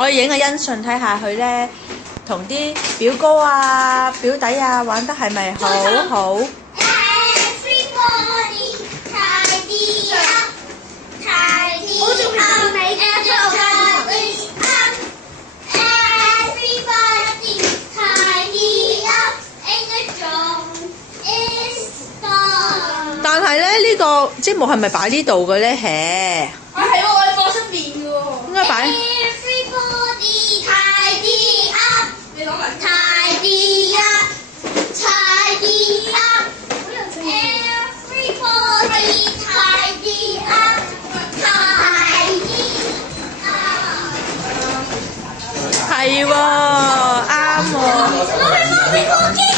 我要影個欣順睇下佢咧，同啲表哥啊、表弟啊玩得係咪好好？ Everybody tidy up, tidy up, everybody tidy up, and the drum is done。但係咧呢個積木係咪擺呢度嘅咧？係喎，我哋放出邊嘅喎。應該擺。 Everybody tidy up, 你攞埋。 tidy up, tidy up. Everybody tidy up, tidy up. 係喎，啱喎。Mommy, mommy, cookie.